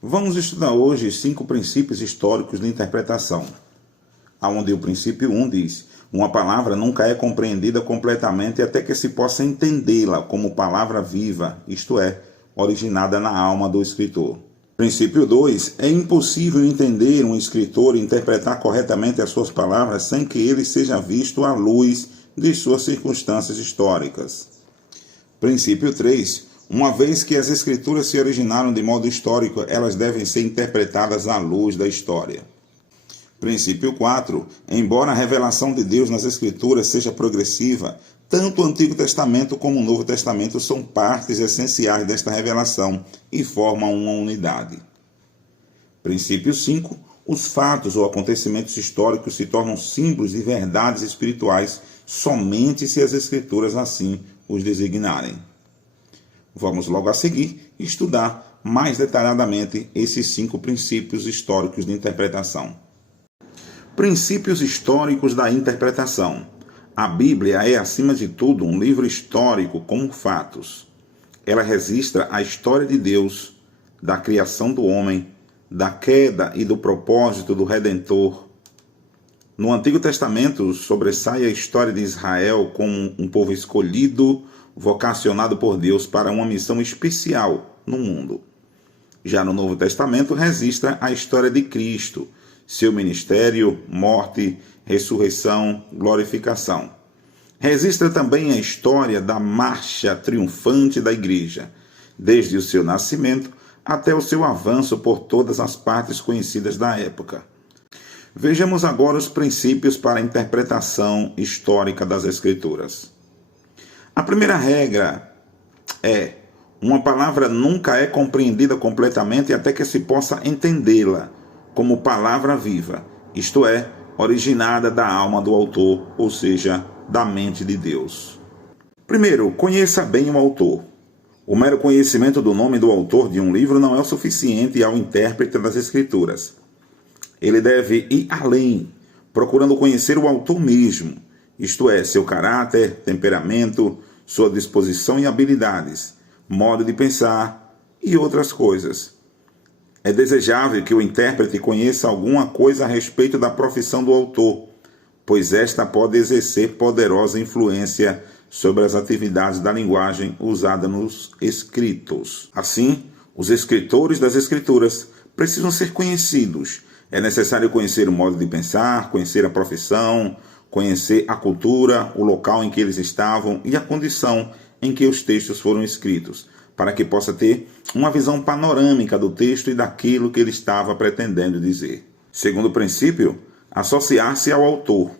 Vamos estudar hoje 5 princípios históricos de interpretação, onde o princípio 1 diz: uma palavra nunca é compreendida completamente até que se possa entendê-la como palavra viva, isto é, originada na alma do escritor. Princípio 2: é impossível entender um escritor e interpretar corretamente as suas palavras sem que ele seja visto à luz de suas circunstâncias históricas. Princípio 3: uma vez que as escrituras se originaram de modo histórico, elas devem ser interpretadas à luz da história. Princípio 4: embora a revelação de Deus nas escrituras seja progressiva, tanto o Antigo Testamento como o Novo Testamento são partes essenciais desta revelação e formam uma unidade. Princípio 5: os fatos ou acontecimentos históricos se tornam símbolos de verdades espirituais somente se as escrituras assim os designarem. Vamos logo a seguir estudar mais detalhadamente esses 5 princípios históricos de interpretação. Princípios históricos da interpretação. A Bíblia é, acima de tudo, um livro histórico com fatos. Ela registra a história de Deus, da criação do homem, da queda e do propósito do Redentor. No Antigo Testamento, sobressai a história de Israel como um povo escolhido, vocacionado por Deus para uma missão especial no mundo. Já no Novo Testamento, registra a história de Cristo, seu ministério, morte, ressurreição, glorificação. Registra também a história da marcha triunfante da Igreja, desde o seu nascimento até o seu avanço por todas as partes conhecidas da época. Vejamos agora os princípios para a interpretação histórica das Escrituras. A primeira regra é: uma palavra nunca é compreendida completamente até que se possa entendê-la como palavra viva, isto é, originada da alma do autor, ou seja, da mente de Deus. Primeiro, conheça bem o autor. O mero conhecimento do nome do autor de um livro não é o suficiente ao intérprete das Escrituras. Ele deve ir além, procurando conhecer o autor mesmo, isto é, seu caráter, temperamento, sua disposição e habilidades, modo de pensar e outras coisas. É desejável que o intérprete conheça alguma coisa a respeito da profissão do autor, pois esta pode exercer poderosa influência sobre as atividades da linguagem usada nos escritos. Assim, os escritores das Escrituras precisam ser conhecidos. É necessário conhecer o modo de pensar, conhecer a profissão, conhecer a cultura, o local em que eles estavam e a condição em que os textos foram escritos, para que possa ter uma visão panorâmica do texto e daquilo que ele estava pretendendo dizer. Segundo princípio, associar-se ao autor.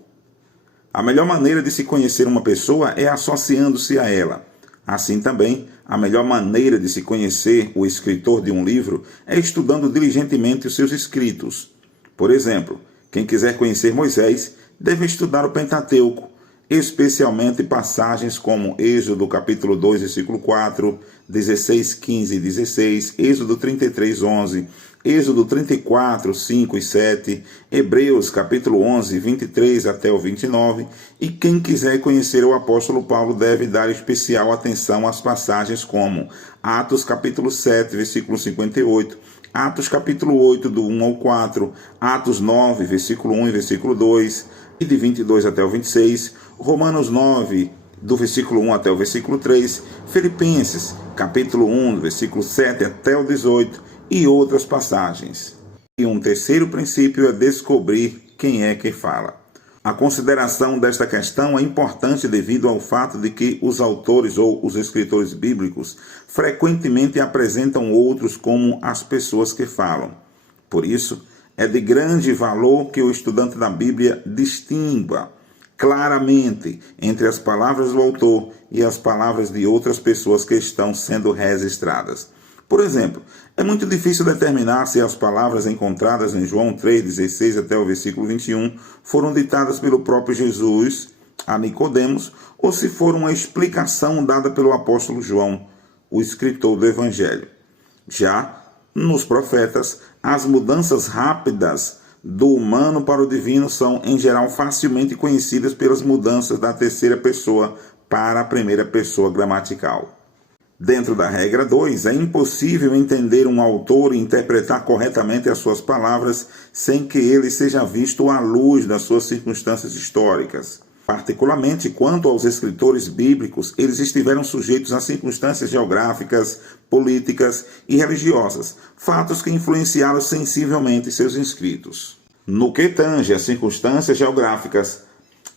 A melhor maneira de se conhecer uma pessoa é associando-se a ela. Assim também, a melhor maneira de se conhecer o escritor de um livro é estudando diligentemente os seus escritos. Por exemplo, quem quiser conhecer Moisés deve estudar o Pentateuco, especialmente passagens como Êxodo capítulo 2, versículo 4, 16, 15 e 16, Êxodo 33, 11, Êxodo 34, 5 e 7, Hebreus capítulo 11, 23 até o 29, e quem quiser conhecer o apóstolo Paulo deve dar especial atenção às passagens como Atos capítulo 7, versículo 58, Atos capítulo 8, do 1 ao 4, Atos 9, versículo 1 e versículo 2, e de 22 até o 26, Romanos 9, do versículo 1 até o versículo 3, Filipenses, capítulo 1, do versículo 7 até o 18, e outras passagens. E um terceiro princípio é descobrir quem é que fala. A consideração desta questão é importante devido ao fato de que os autores ou os escritores bíblicos frequentemente apresentam outros como as pessoas que falam. Por isso, é de grande valor que o estudante da Bíblia distingua claramente entre as palavras do autor e as palavras de outras pessoas que estão sendo registradas. Por exemplo, é muito difícil determinar se as palavras encontradas em João 3,16 até o versículo 21 foram ditadas pelo próprio Jesus a Nicodemos ou se foram uma explicação dada pelo apóstolo João, o escritor do Evangelho. Já nos profetas, as mudanças rápidas do humano para o divino são, em geral, facilmente conhecidas pelas mudanças da terceira pessoa para a primeira pessoa gramatical. Dentro da regra 2, é impossível entender um autor e interpretar corretamente as suas palavras sem que ele seja visto à luz das suas circunstâncias históricas. Particularmente quanto aos escritores bíblicos, eles estiveram sujeitos a circunstâncias geográficas, políticas e religiosas, fatos que influenciaram sensivelmente seus escritos. No que tange às circunstâncias geográficas,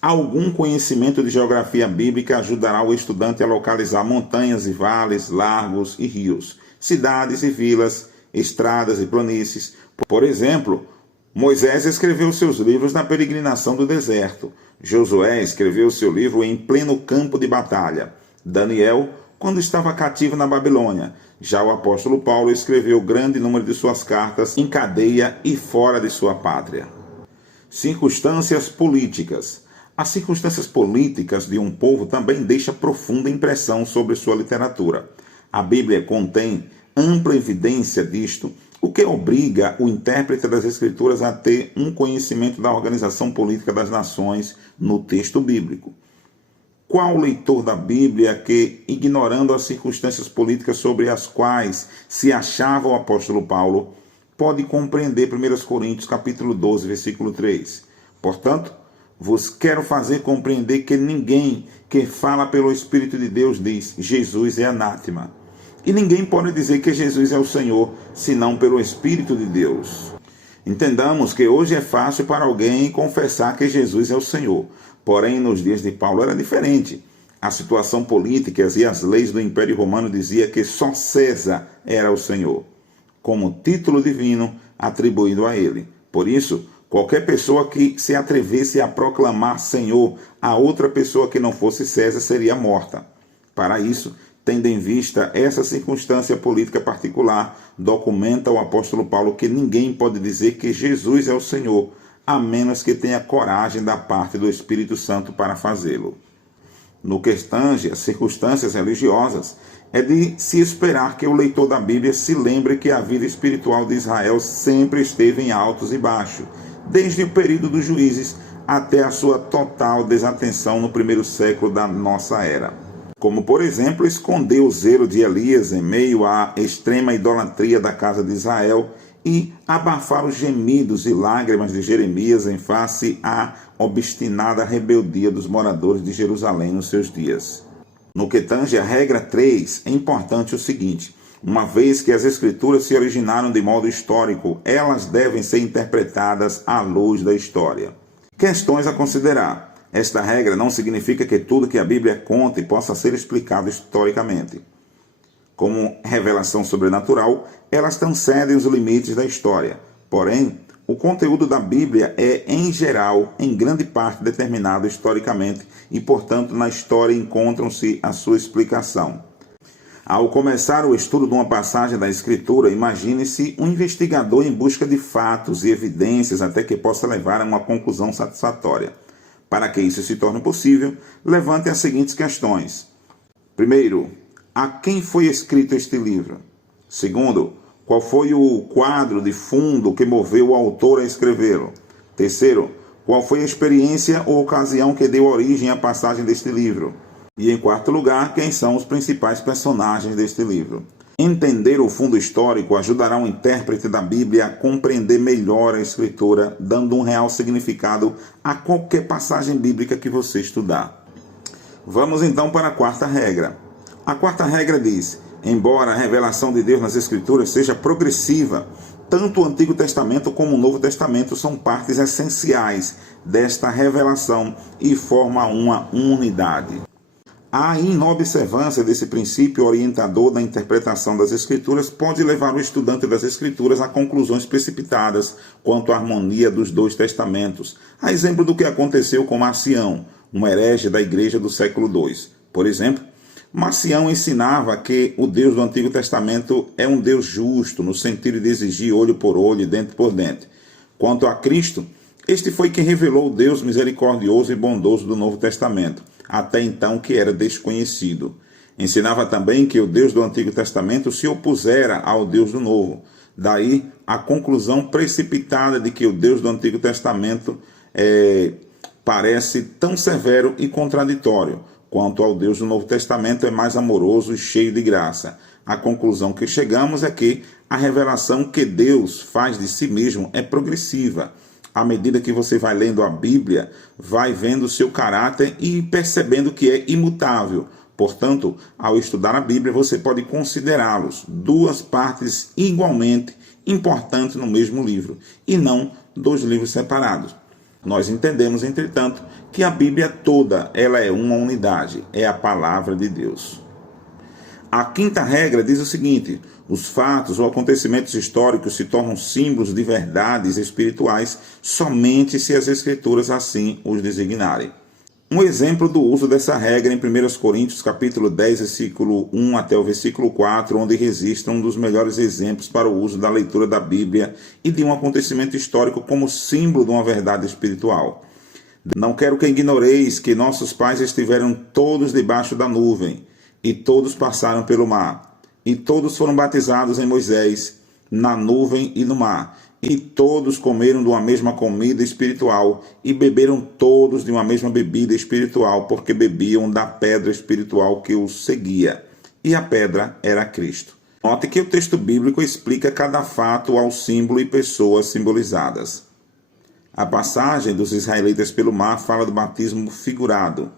algum conhecimento de geografia bíblica ajudará o estudante a localizar montanhas e vales, lagos e rios, cidades e vilas, estradas e planícies. Por exemplo, Moisés escreveu seus livros na peregrinação do deserto. Josué escreveu seu livro em pleno campo de batalha. Daniel, quando estava cativo na Babilônia. Já o apóstolo Paulo escreveu grande número de suas cartas em cadeia e fora de sua pátria. Circunstâncias políticas. As circunstâncias políticas de um povo também deixam profunda impressão sobre sua literatura. A Bíblia contém ampla evidência disto, o que obriga o intérprete das Escrituras a ter um conhecimento da organização política das nações no texto bíblico. Qual leitor da Bíblia que, ignorando as circunstâncias políticas sobre as quais se achava o apóstolo Paulo, pode compreender 1 Coríntios capítulo 12, versículo 3? Portanto, vos quero fazer compreender que ninguém que fala pelo Espírito de Deus diz, Jesus é anátema. E ninguém pode dizer que Jesus é o Senhor, senão pelo Espírito de Deus. Entendamos que hoje é fácil para alguém confessar que Jesus é o Senhor. Porém, nos dias de Paulo era diferente. A situação política e as leis do Império Romano diziam que só César era o Senhor, como título divino atribuído a ele. Por isso, qualquer pessoa que se atrevesse a proclamar Senhor a outra pessoa que não fosse César seria morta. Para isso, tendo em vista essa circunstância política particular, documenta o apóstolo Paulo que ninguém pode dizer que Jesus é o Senhor, a menos que tenha coragem da parte do Espírito Santo para fazê-lo. No que tange às circunstâncias religiosas, é de se esperar que o leitor da Bíblia se lembre que a vida espiritual de Israel sempre esteve em altos e baixos, desde o período dos juízes até a sua total desatenção no primeiro século da nossa era. Como, por exemplo, esconder o zelo de Elias em meio à extrema idolatria da casa de Israel e abafar os gemidos e lágrimas de Jeremias em face à obstinada rebeldia dos moradores de Jerusalém nos seus dias. No que tange a regra 3, é importante o seguinte: uma vez que as Escrituras se originaram de modo histórico, elas devem ser interpretadas à luz da história. Questões a considerar. Esta regra não significa que tudo que a Bíblia conta possa ser explicado historicamente. Como revelação sobrenatural, elas transcendem os limites da história. Porém, o conteúdo da Bíblia é, em geral, em grande parte determinado historicamente e, portanto, na história encontram-se a sua explicação. Ao começar o estudo de uma passagem da Escritura, imagine-se um investigador em busca de fatos e evidências até que possa levar a uma conclusão satisfatória. Para que isso se torne possível, levante as seguintes questões. Primeiro, a quem foi escrito este livro? Segundo, qual foi o quadro de fundo que moveu o autor a escrevê-lo? Terceiro, qual foi a experiência ou ocasião que deu origem à passagem deste livro? E em quarto lugar, quem são os principais personagens deste livro? Entender o fundo histórico ajudará o intérprete da Bíblia a compreender melhor a Escritura, dando um real significado a qualquer passagem bíblica que você estudar. Vamos então para a quarta regra. A quarta regra diz: embora a revelação de Deus nas Escrituras seja progressiva, tanto o Antigo Testamento como o Novo Testamento são partes essenciais desta revelação e formam uma unidade. A inobservância desse princípio orientador da interpretação das Escrituras pode levar o estudante das Escrituras a conclusões precipitadas quanto à harmonia dos dois testamentos, a exemplo do que aconteceu com Marcião, um herege da igreja do século II. Por exemplo, Marcião ensinava que o Deus do Antigo Testamento é um Deus justo, no sentido de exigir olho por olho e dente por dente. Quanto a Cristo, este foi quem revelou o Deus misericordioso e bondoso do Novo Testamento, até então que era desconhecido. Ensinava também que o Deus do Antigo Testamento se opusera ao Deus do Novo. Daí a conclusão precipitada de que o Deus do Antigo Testamento parece tão severo e contraditório, quanto ao Deus do Novo Testamento é mais amoroso e cheio de graça. A conclusão que chegamos é que a revelação que Deus faz de si mesmo é progressiva. À medida que você vai lendo a Bíblia, vai vendo o seu caráter e percebendo que é imutável. Portanto, ao estudar a Bíblia, você pode considerá-los duas partes igualmente importantes no mesmo livro, e não dois livros separados. Nós entendemos, entretanto, que a Bíblia toda ela é uma unidade, é a palavra de Deus. A quinta regra diz o seguinte: os fatos ou acontecimentos históricos se tornam símbolos de verdades espirituais somente se as Escrituras assim os designarem. Um exemplo do uso dessa regra em 1 Coríntios capítulo 10, versículo 1 até o versículo 4, onde registra um dos melhores exemplos para o uso da leitura da Bíblia e de um acontecimento histórico como símbolo de uma verdade espiritual. Não quero que ignoreis que nossos pais estiveram todos debaixo da nuvem, e todos passaram pelo mar, e todos foram batizados em Moisés, na nuvem e no mar, e todos comeram de uma mesma comida espiritual, e beberam todos de uma mesma bebida espiritual, porque bebiam da pedra espiritual que os seguia, e a pedra era Cristo. Note que o texto bíblico explica cada fato ao símbolo e pessoas simbolizadas. A passagem dos israelitas pelo mar fala do batismo figurado.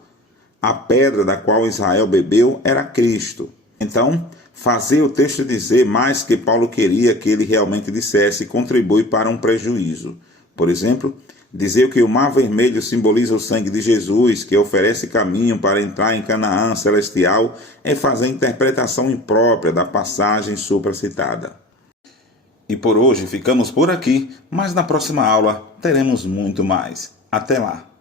A pedra da qual Israel bebeu era Cristo. Então, fazer o texto dizer mais que Paulo queria que ele realmente dissesse contribui para um prejuízo. Por exemplo, dizer que o Mar Vermelho simboliza o sangue de Jesus, que oferece caminho para entrar em Canaã celestial, é fazer a interpretação imprópria da passagem supracitada. E por hoje ficamos por aqui, mas na próxima aula teremos muito mais. Até lá!